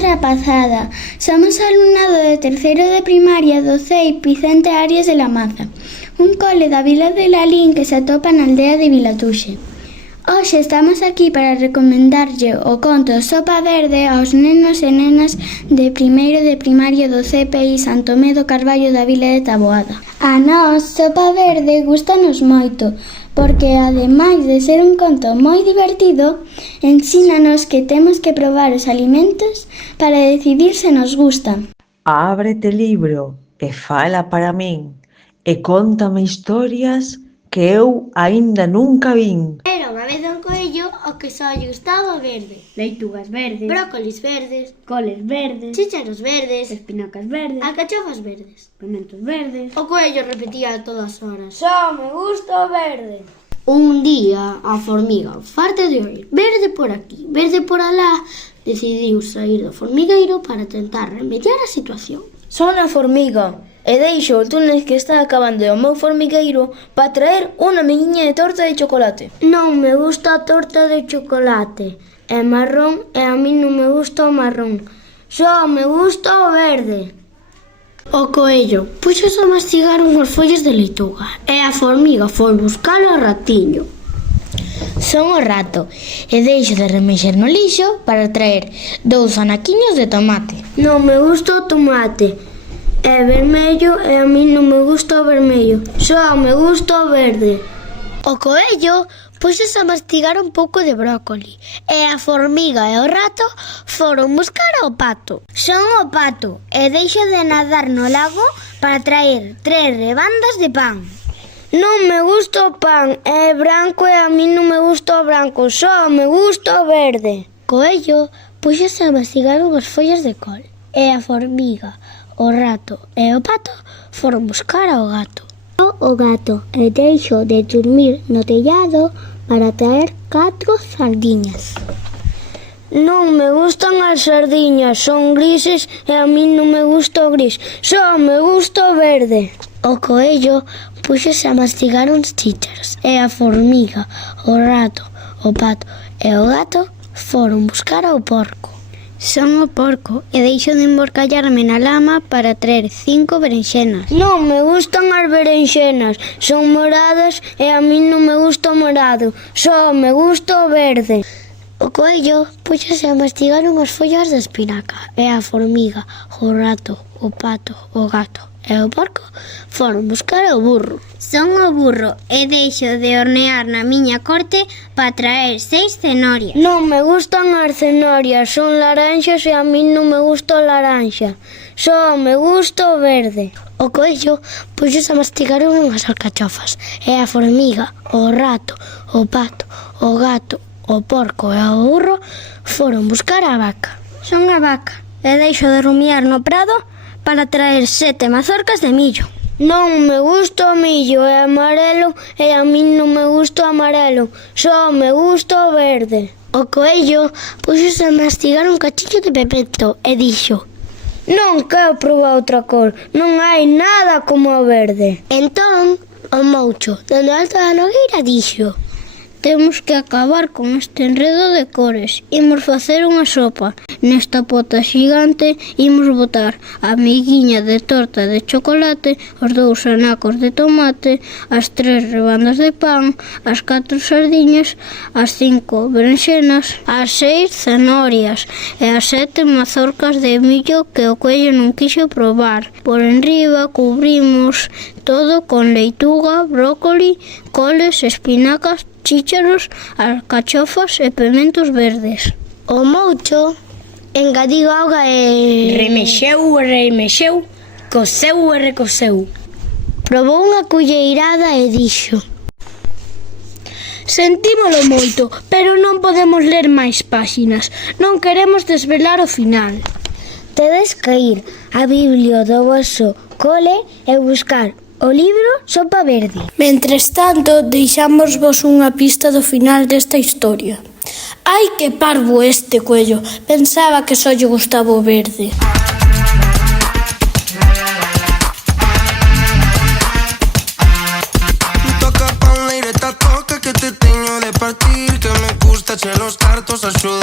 rapazada. Somos alumnado de terceiro de primaria do CEIP Vicente Arias de la Maza, un cole da vila de Lalín que se atopa na aldea de Vilatuxe. Hoxe estamos aquí para recomendarlle o conto Sopa Verde aos nenos e nenas de primeiro de primaria do CPI Santo Tomé do Carballo da vila de Taboada. A nós, Sopa Verde, gustanos moito, porque ademais de ser un conto moi divertido, ensínanos que temos que probar os alimentos para decidir se nos gustan. Ábrete libro e fala para min e cóntame historias que eu aínda nunca vin. Era unha vez un coello ao que só lle gustaba o verde. Leitugas verdes, Brócolis verdes, coles verdes, chícharos verdes, espinacas verdes, alcachofas verdes. pimentos verdes. O coello repetía a todas horas: Só me gusta o verde. Un día, a formiga, farta de oír verde por aquí, verde por alá, decidiu sair do formigueiro para tentar remediar a situación. Son a formiga e deixo o túnel que está acabando o meu formigueiro para traer unha miña de torta de chocolate. Non me gusta a torta de chocolate, é marrón e a mí non me gusta o marrón, só me gusta o verde. O coello puxose a mastigar unhas follas de leituga e a formiga foi buscar o ratiño. Son o rato e deixo de remexer no lixo para traer 2 anaquiños de tomate. Non me gusta o tomate, é vermello e a mí non me gusta o vermello, só me gusta o verde. O coello puxose a mastigar un pouco de brócoli e a formiga e o rato foron buscar ao pato. Son o pato e deixo de nadar no lago para traer 3 rebandas de pan. Non me gusta o pan, é branco e a mí non me gusta o branco, só me gusta o verde. Coello puxose a mastigar unhas follas de col e a formiga, o rato e o pato foron buscar ao gato. O gato e deixo de dormir no tellado para traer 4 sardiñas. Non me gustan as sardiñas, son grises e a mí non me gusta o gris, só me gusta o verde. O coello puxose a mastigar uns chícharos e a formiga, o rato, o pato e o gato foron buscar ao porco. Son o porco e deixo de emborcallarme na lama para traer 5 berenxenas. Non me gustan as berenxenas, son moradas e a mí non me gusta o morado, só me gusta o verde. O coello puxose a mastigar unhas follas de espinaca e a formiga, o rato, o pato, o gato e o porco foron buscar o burro. Son o burro e deixo de hornear na miña corte para traer 6 cenorias. Non me gustan as cenorias, son laranxas e a mí non me gusta o laranxa, só me gusta o verde. O coello puxose a mastigar unhas alcachofas e a formiga, o rato, o pato, o gato, o porco e o burro foron buscar a vaca. Son a vaca e deixo de rumiar no prado para traer 7 mazorcas de millo. Non me gusta o millo, é amarelo e a min non me gusta o amarelo, só me gusta o verde. O coello puxose a mastigar un cachiño de pepento e dixo: non quero probar outra cor, non hai nada como o verde. Entón, o moucho, dende alto da nogueira, dixo: temos que acabar con este enredo de cores. Imos facer unha sopa. Nesta pota xigante imos botar a miguiña de torta de chocolate, os 2 anacos de tomate, as 3 rebandas de pan, as 4 sardiñas, as 5 berenxenas, as 6 cenorias e as 7 mazorcas de millo que o coello non quixo probar. Por enriba cubrimos todo con leituga, brócoli, coles, espinacas, chícharos, alcachofas e pimentos verdes. O moucho engadiu auga e remexeu, coseu e recoseu. Probou unha culleirada e dixo: sentímolo moito, pero non podemos ler máis páxinas, non queremos desvelar o final. Tedes que ir á biblio do voso cole e buscar o libro Sopa Verde. Mentres tanto, deixámosvos unha pista do final desta historia. Ai, que parvo este coello, pensaba que só lle gustaba o verde. Toca pa' un leire, toca que te teño de partir, que me gusta che los cartos, axuda